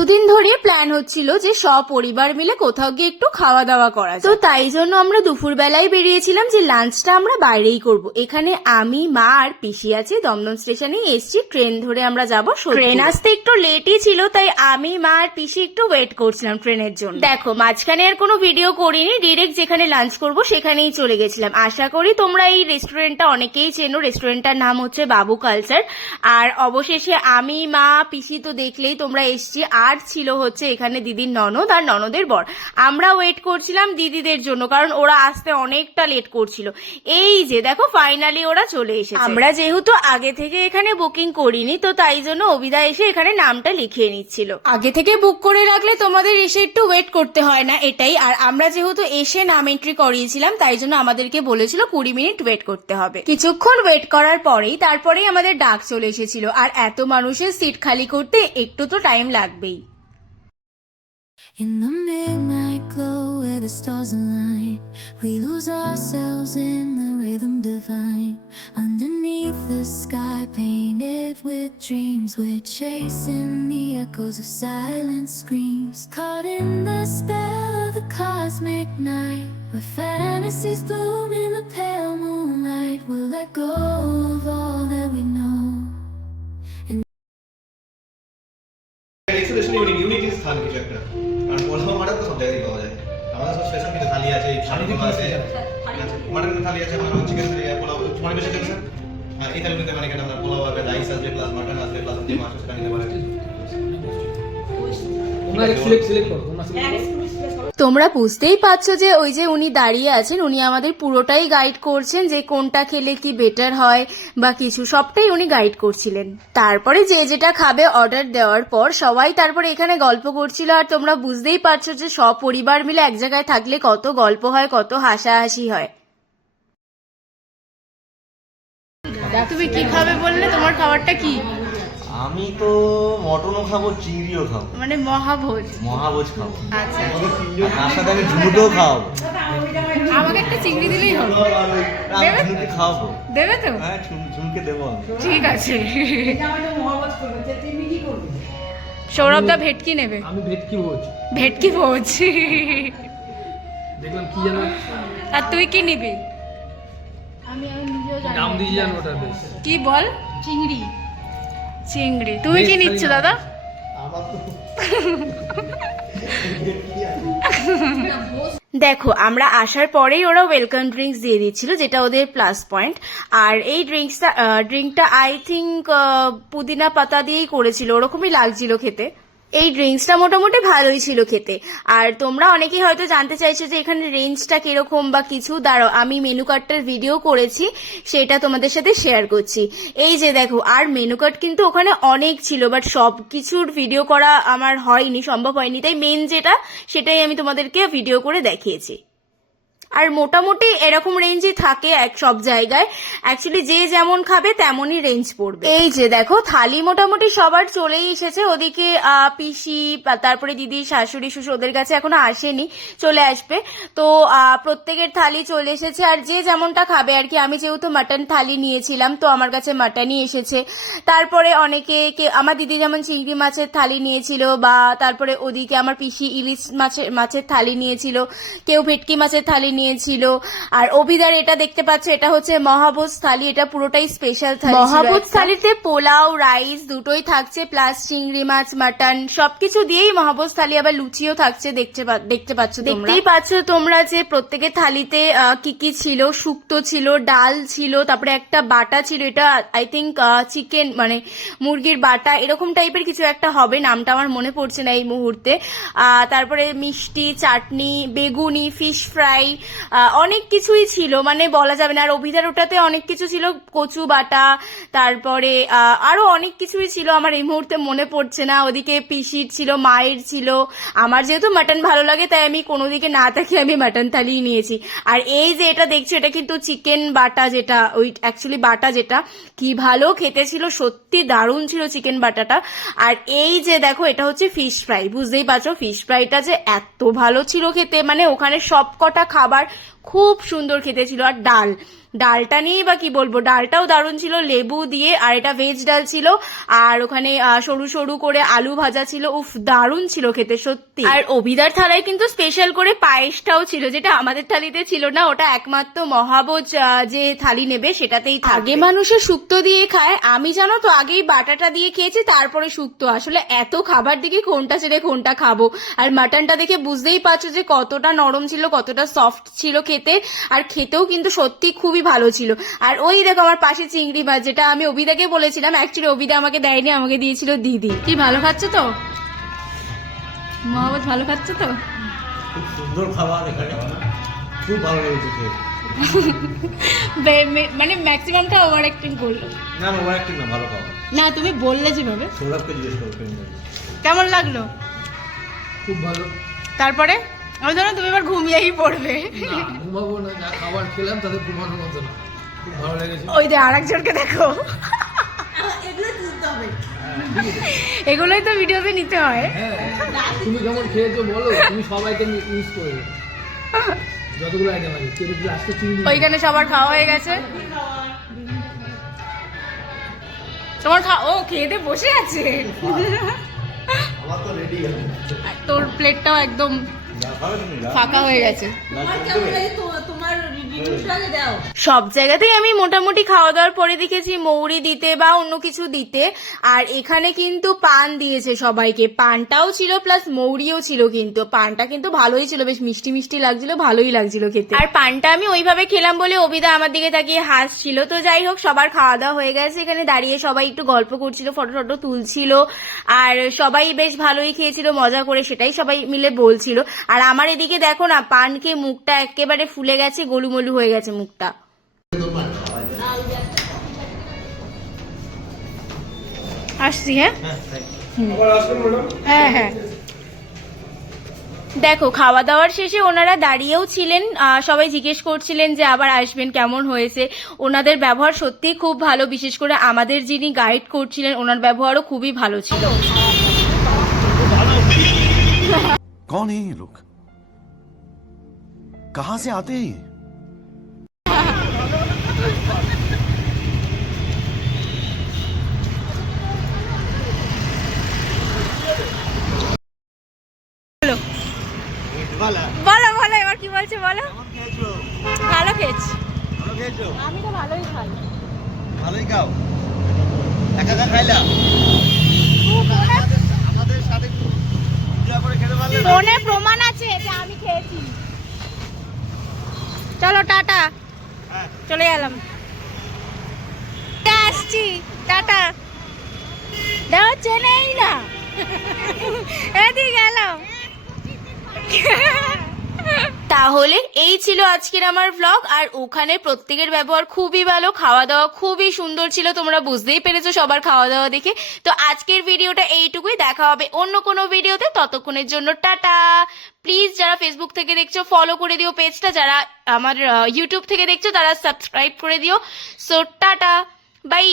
কিছুদিন ধরে প্ল্যান হচ্ছিল যে সপরিবার মিলে কোথাও গিয়ে একটু খাওয়া দাওয়া করা তো তাই জন্য আমরা দুপুর বেলায় বেরিয়েছিলাম যে লাঞ্চটা আমরা বাইরেই করব। এখানে আমি মা আর পিসি আছে দমদম স্টেশনে এসছি ট্রেন ধরে আমরা যাব ট্রেন আসতে একটু লেটই ছিল তাই আমি মা আর পিসি একটু ওয়েট করছিলাম ট্রেনের জন্য। দেখো মাঝখানে আর কোনো ভিডিও করিনি ডিরেক্ট যেখানে লাঞ্চ করব সেখানেই চলে গেছিলাম। আশা করি তোমরা এই রেস্টুরেন্টটা অনেকেই চেনো। রেস্টুরেন্টটার নাম হচ্ছে বাবু কালচার আর অবশেষে আমি মা পিসি তো দেখলেই তোমরা এসছি। আর ছিল হচ্ছে এখানে দিদির ননদ আর ননদের বর। আমরা ওয়েট করছিলাম দিদিদের জন্য কারণ ওরা আসতে অনেকটা লেট করছিল। এই যে দেখো ফাইনালি ওরা চলে এসেছে। আমরা যেহেতু আগে থেকে এখানে বুকিং করিনি তো তাই জন্য অবিদা এসে এখানে নামটা লিখিয়ে নিচ্ছিল। আগে থেকে বুক করে রাখলে তোমাদের এসে একটু ওয়েট করতে হয় না এটাই। আর আমরা যেহেতু এসে নাম এন্ট্রি করিয়েছিলাম তাই জন্য আমাদেরকে বলেছিল কুড়ি মিনিট ওয়েট করতে হবে। কিছুক্ষণ ওয়েট করার পরেই তারপরেই আমাদের ডাক চলে এসেছিল আর এত মানুষের সিট খালি করতে একটু তো টাইম লাগবেই। In the midnight glow where the stars align, we lose ourselves in the rhythm divine. Underneath the sky painted with dreams, we're chasing the echoes of silent screams. Caught in the spell of the cosmic night, where fantasies bloom in the pale moonlight. We'll let go of all that we know. স্থান কিছু একটা। কারণ pulao mutton তো সব জায়গায় পাওয়া যায়। আমাদের সব স্পেশাল কিছু থালি আছে শাড়ি আছে। মাটন থালি আছে মাটন চিকেন থালি আছে পোলাও মানে বেশি টেনশন আর এই থালিতে মানে কেন আমরা পোলাও আসবে রাইস আসবে প্লাস মাটন আসবে প্লাস ডিম মাছ সেটা নিতে পারেন। তোমরা সিলেক্ট সিলেক্ট করো তোমরা সিলেক্ট করো। তোমরা বুঝতেই পারছ যে ওই যে উনি দাঁড়িয়ে আছেন, উনি আমাদের পুরোটাই গাইড করছেন যে কোনটা খেলে কি বেটার হয় বা কিছু, সবটাই উনি গাইড করছিলেন। তারপরে যে যেটা খাবে অর্ডার দেওয়ার পর সবাই তারপরে এখানে গল্প করছিল আর তোমরা বুঝতেই পারছ যে সব পরিবার মিলে এক জায়গায় থাকলে কত গল্প হয়, কত হাসাহাসি হয়। তুমি কি খাবে বললে? তোমার খাবারটা কি? আমি তো মটনও খাব চিংড়িও খাব। মানে মহাভোজ। মহাভোজ খাব। আচ্ছা। তার সাথে আমি খাওয়াবো আমাকে একটা চিংড়ি দিলেই হবে। আমি ঝুমুকে খাওয়াবো দেবে তো? হ্যাঁ দেবো ঠিক আছে। সৌরভ দা ভেটকি নেবে। আমি ভেটকি ভোজ। ভেটকি ভোজ। দেখলাম কি যেন আর তুই কি নিবি? নাম দিয়ে জানো ওটার বেশ। কি বল? চিংড়ি। চিংড়ি তুমি কি নিচ্ছ দাদা দেখো আমরা আসার পরেই ওরা ওয়েলকাম ড্রিঙ্কস দিয়ে দিচ্ছিল যেটা ওদের প্লাস পয়েন্ট আর এই ড্রিঙ্কসটা ড্রিঙ্কটা আই থিঙ্ক পুদিনা পাতা দিয়েই করেছিল ওরকমই লাগছিল খেতে। এই ড্রিঙ্কসটা মোটামুটি ভালোই ছিল খেতে। আর তোমরা অনেকেই হয়তো জানতে চাইছো যে এখানে রেঞ্জটা কীরকম বা কিছু। দাঁড়াও, আমি মেনু কার্ডটার ভিডিও করেছি, সেটা তোমাদের সাথে শেয়ার করছি। এই যে দেখো, আর মেনু কার্ড কিন্তু ওখানে অনেক ছিল বাট সব কিছুর ভিডিও করা আমার হয়নি, সম্ভব হয়নি। তাই মেন যেটা, সেটাই আমি তোমাদেরকে ভিডিও করে দেখিয়েছি। আর মোটামুটি এরকম রেঞ্জই থাকে এক সব জায়গায়। অ্যাকচুয়ালি যে যেমন খাবে তেমনই রেঞ্জ পড়বে। এই যে দেখো, থালি মোটামুটি সবার চলেই এসেছে। ওদিকে পিসি তারপরে দিদি, শাশুড়ি, শ্বশুর ওদের কাছে এখনও আসেনি, চলে আসবে। তো প্রত্যেকের থালি চলে এসেছে। আর যে যেমনটা খাবে আর কি, আমি যেহেতু মাটন থালি নিয়েছিলাম, তো আমার কাছে মাটনই এসেছে। তারপরে অনেকে আমার দিদি যেমন চিংড়ি মাছের থালি নিয়েছিল, বা, তারপরে ওদিকে আমার পিসি ইলিশ মাছের মাছের থালি নিয়েছিল, কেউ ভেটকি মাছের থালি নিয়েছিল। আর অভিদার এটা দেখতে পাচ্ছ এটা হচ্ছে মহাভোজ থালি এটা পুরোটাই স্পেশাল থালি মহাভোজ থালিতে পোলাও রাইস দুটোই থাকছে প্লাস চিংড়ি মাছ মাটন সবকিছু দিয়েই মহাভোজ থালি আবার লুচিও থাকছে দেখতে দেখতে পাচ্ছ দেখতেই পাচ্ছ তোমরা যে প্রত্যেকের থালিতে কি কি ছিল শুক্তো ছিল ডাল ছিল তারপরে একটা বাটা ছিল এটা আই থিঙ্ক চিকেন মানে মুরগির বাটা এরকম টাইপের কিছু একটা হবে নামটা আমার মনে পড়ছে না এই মুহূর্তে। তারপরে মিষ্টি চাটনি বেগুনি ফিশ ফ্রাই অনেক কিছুই ছিল। মানে বলা যাবে না আর অভিধার ওটাতে অনেক কিছু ছিল। কচু বাটা তারপরে আহ, আরও অনেক কিছুই ছিল। আমার এই মুহূর্তে মনে পড়ছে না। ওদিকে পিসির ছিল মায়ের ছিল। আমার যেহেতু মাটন ভালো লাগে তাই আমি কোনো দিকে না তাকিয়ে আমি মাটন থালি নিয়েছি। আর এই যে এটা দেখছ এটা কিন্তু চিকেন বাটা যেটা ওই অ্যাকচুয়ালি বাটা যেটা কি ভালো খেতে ছিল সত্যি দারুণ ছিল চিকেন বাটাটা। আর এই যে দেখো এটা হচ্ছে ফিশ ফ্রাই বুঝতেই পারছ? ফিশ ফ্রাইটা যে এত ভালো ছিল খেতে মানে ওখানে সব কটা খাবার খুব সুন্দর খেতে ছিল আর ডাল। ডালটা নিয়েই বা কি বলব? ডালটাও দারুণ ছিল লেবু দিয়ে আর এটা ভেজ ডাল ছিল আর ওখানে সরু সরু করে আলু ভাজা ছিল। উফ দারুণ ছিল খেতে সত্যি। আর অভিদার থালায় কিন্তু স্পেশাল করে পায়েসটাও ছিল যেটা আমাদের থালিতে ছিল না ওটা একমাত্র মহাবোজ যে থালি নেবে সেটাতেই আগে মানুষে শুক্তো দিয়ে খায় আমি জানো তো আগেই বাটাটা দিয়ে খেয়েছি তারপরে শুক্তো। আসলে এত খাবার দিকে কোনটা ছেড়ে কোনটা খাব। আর মাটনটা দেখে বুঝতেই পারছ যে কতটা নরম ছিল কতটা সফট ছিল খেতে। আর খেতেও কিন্তু সত্যি খুবই ভালো ছিল। আর ওই দেখো আমার পাশে চিংড়ি মাছ যেটা আমি অবিদাকে বলেছিলাম অ্যাকচুয়ালি অবিদা আমাকে দেয়নি আমাকে দিয়েছিল দিদি। কি ভালো খাচ্ছ তো? মহাবত ভালো খাচ্ছ তো? খুব সুন্দর খাবার এখানে খুব ভালো লেগেছে মানে ম্যাক্সিমামটা ওভার অ্যাক্টিং করল। না ওভার একটু না ভালো খাবার। না তুমি বললে যেভাবে। সৌরভকে জিজ্ঞেস করো কেমন কেমন লাগল? খুব ভালো। তারপরে? আমি জানো তুমি এবার ঘুমিয়েই পড়বে। না ঘুমাবো না যা খাবার খেলাম তাতে ঘুমানোর মতো না। খুব ভালো লেগেছে। ওই যে আরেকজনকে দেখো। এগুলোই তো ভিডিওতে নিতে হয়। হ্যাঁ তুমি কেমন খেয়েছো বলো তুমি সবাইকে ইউজ করে যতগুলো আইটেম আছে কেউ আজকে চিংড়ি ওইখানে সবার খাওয়া হয়ে গেছে। তোমার খাওয়া ও খেয়ে বসে আছে। আমার তো রেডি তোর প্লেটটাও একদম ফাঁকা হয়ে গেছে? সব জায়গাতেই আমি মোটামুটি খাওয়া দাওয়ার পরে দেখেছি মৌরি দিতে বা অন্য কিছু দিতে, আর এখানে কিন্তু পান দিয়েছে সবাইকে। পানটাও ছিল প্লাস মৌরিও ছিল কিন্তু। পানটা কিন্তু ভালোই ছিল, বেশ মিষ্টি মিষ্টি লাগছিল, ভালোই লাগছিল খেতে। আর পানটা আমি ওইভাবে খেলাম বলে অবিদা আমার দিকে তাকিয়ে হাসছিল। তো যাই হোক, সবার খাওয়া দাওয়া হয়ে গেছে। এখানে দাঁড়িয়ে সবাই একটু গল্প করছিল ফটো টটো তুলছিল, আর সবাই বেশ ভালোই খেয়েছিল, মজা করে সেটাই সবাই মিলে বলছিল। আর আমার এদিকে দেখো না পান খেয়ে মুখটা একেবারে ফুলে গেছে গলুমলু হয়ে গেছে মুখটা। আসছি হ্যাঁ? হ্যাঁ হ্যাঁ দেখো খাওয়া দাওয়ার শেষে ওনারা দাঁড়িয়েও ছিলেন সবাই জিজ্ঞেস করছিলেন যে আবার আসবেন কেমন হয়েছে? ওনাদের ব্যবহার সত্যিই খুব ভালো বিশেষ করে আমাদের যিনি গাইড করছিলেন ওনার ব্যবহারও খুবই ভালো ছিল। कौन है ये लोग कहां से आते हैं ये? ভালো বলো বলো এবার কি বলছে বলো কেমন খেয়েছো ভালো খেয়েছি ভালো খেয়েছো আমি তো ভালোই খাই ভালোই খাও একা একা খাইলা আমাদের সাথে ফোনে প্রমাণ আছে যে আমি খেয়েছি। চলো টাটা। হ্যাঁ। চলে গেলাম। আসছি টাটা। দেখো চেনেই না। এদিকে গেলাম। তাহলে এই ছিল আজকের আমার ভ্লগ আর ওখানে প্রত্যেকের ব্যবহার খুবই ভালো খাওয়া দাওয়া খুবই সুন্দর ছিল, তোমরা বুঝতেই পেরেছ সবার খাওয়া দাওয়া দেখে। তো আজকের ভিডিওটা এইটুকুই, দেখা হবে অন্য কোনো ভিডিওতে, ততক্ষণের জন্য টাটা। প্লিজ যারা ফেসবুক থেকে দেখছ ফলো করে দিও পেজটা যারা আমার ইউটিউব থেকে দেখছ, তারা সাবস্ক্রাইব করে দিও। So tata bye